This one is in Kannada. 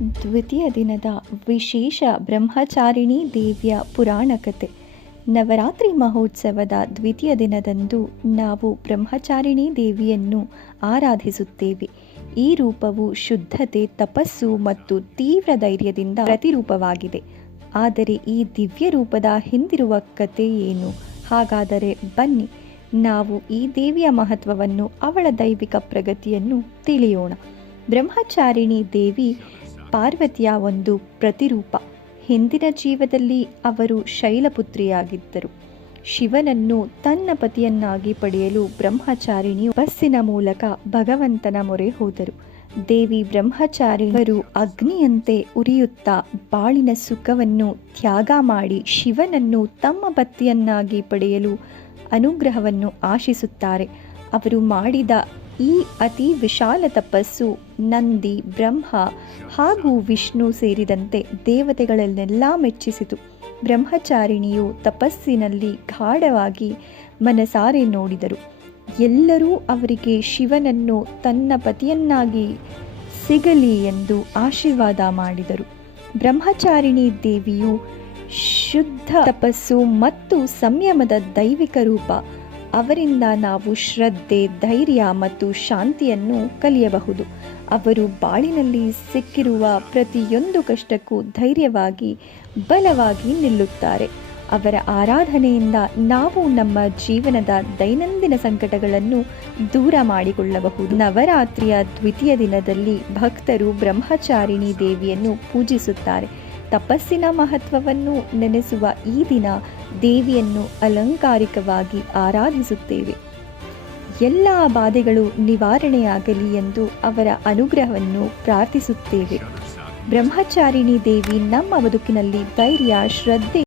ದ್ವಿತೀಯ ದಿನದ ವಿಶೇಷ ಬ್ರಹ್ಮಚಾರಿಣಿ ದೇವಿಯ ಪುರಾಣ ಕಥೆ. ನವರಾತ್ರಿ ಮಹೋತ್ಸವದ ದ್ವಿತೀಯ ದಿನದಂದು ನಾವು ಬ್ರಹ್ಮಚಾರಿಣಿ ದೇವಿಯನ್ನು ಆರಾಧಿಸುತ್ತೇವೆ. ಈ ರೂಪವು ಶುದ್ಧತೆ, ತಪಸ್ಸು ಮತ್ತು ತೀವ್ರ ಧೈರ್ಯದಿಂದ ಪ್ರತಿರೂಪವಾಗಿದೆ. ಆದರೆ ಈ ದಿವ್ಯ ರೂಪದ ಹಿಂದಿರುವ ಕಥೆ ಏನು? ಹಾಗಾದರೆ ಬನ್ನಿ, ನಾವು ಈ ದೇವಿಯ ಮಹತ್ವವನ್ನು, ಅವಳ ದೈವಿಕ ಪ್ರಗತಿಯನ್ನು ತಿಳಿಯೋಣ. ಬ್ರಹ್ಮಚಾರಿಣಿ ದೇವಿ ಪಾರ್ವತಿಯ ಒಂದು ಪ್ರತಿರೂಪ. ಹಿಂದಿನ ಜೀವದಲ್ಲಿ ಅವರು ಶೈಲಪುತ್ರಿಯಾಗಿದ್ದರು. ಶಿವನನ್ನು ತನ್ನ ಪತಿಯನ್ನಾಗಿ ಪಡೆಯಲು ಬ್ರಹ್ಮಚಾರಿಣಿಯು ತಪಸ್ಸಿನ ಮೂಲಕ ಭಗವಂತನ ಮೊರೆ ಹೋದರು. ದೇವಿ ಬ್ರಹ್ಮಚಾರಿಣಿಯರು ಅಗ್ನಿಯಂತೆ ಉರಿಯುತ್ತಾ ಬಾಳಿನ ಸುಖವನ್ನು ತ್ಯಾಗ ಮಾಡಿ ಶಿವನನ್ನು ತಮ್ಮ ಪತಿಯನ್ನಾಗಿ ಪಡೆಯಲು ಅನುಗ್ರಹವನ್ನು ಆಶಿಸುತ್ತಾರೆ. ಅವರು ಮಾಡಿದ ಈ ಅತಿ ವಿಶಾಲ ತಪಸ್ಸು ನಂದಿ, ಬ್ರಹ್ಮ ಹಾಗೂ ವಿಷ್ಣು ಸೇರಿದಂತೆ ದೇವತೆಗಳನ್ನೆಲ್ಲ ಮೆಚ್ಚಿಸಿತು. ಬ್ರಹ್ಮಚಾರಿಣಿಯು ತಪಸ್ಸಿನಲ್ಲಿ ಗಾಢವಾಗಿ ಮನಸಾರೆ ನೋಡಿದರು. ಎಲ್ಲರೂ ಅವರಿಗೆ ಶಿವನನ್ನು ತನ್ನ ಪತಿಯನ್ನಾಗಿ ಸಿಗಲಿ ಎಂದು ಆಶೀರ್ವಾದ ಮಾಡಿದರು. ಬ್ರಹ್ಮಚಾರಿಣಿ ದೇವಿಯು ಶುದ್ಧ ತಪಸ್ಸು ಮತ್ತು ಸಂಯಮದ ದೈವಿಕ ರೂಪ. ಅವರಿಂದ ನಾವು ಶ್ರದ್ಧೆ, ಧೈರ್ಯ ಮತ್ತು ಶಾಂತಿಯನ್ನು ಕಲಿಯಬಹುದು. ಅವರು ಬಾಳಿನಲ್ಲಿ ಸಿಕ್ಕಿರುವ ಪ್ರತಿಯೊಂದು ಕಷ್ಟಕ್ಕೂ ಧೈರ್ಯವಾಗಿ, ಬಲವಾಗಿ ನಿಲ್ಲುತ್ತಾರೆ. ಅವರ ಆರಾಧನೆಯಿಂದ ನಾವು ನಮ್ಮ ಜೀವನದ ದೈನಂದಿನ ಸಂಕಟಗಳನ್ನು ದೂರ ಮಾಡಿಕೊಳ್ಳಬಹುದು. ನವರಾತ್ರಿಯ ದ್ವಿತೀಯ ದಿನದಲ್ಲಿ ಭಕ್ತರು ಬ್ರಹ್ಮಚಾರಿಣಿ ದೇವಿಯನ್ನು ಪೂಜಿಸುತ್ತಾರೆ. ತಪಸ್ಸಿನ ಮಹತ್ವವನ್ನು ನೆನೆಸುವ ಈ ದಿನ ದೇವಿಯನ್ನು ಅಲಂಕಾರಿಕವಾಗಿ ಆರಾಧಿಸುತ್ತೇವೆ. ಎಲ್ಲ ಬಾಧೆಗಳು ನಿವಾರಣೆಯಾಗಲಿ ಎಂದು ಅವರ ಅನುಗ್ರಹವನ್ನು ಪ್ರಾರ್ಥಿಸುತ್ತೇವೆ. ಬ್ರಹ್ಮಚಾರಿಣಿ ದೇವಿ ನಮ್ಮ ಬದುಕಿನಲ್ಲಿ ಧೈರ್ಯ, ಶ್ರದ್ಧೆ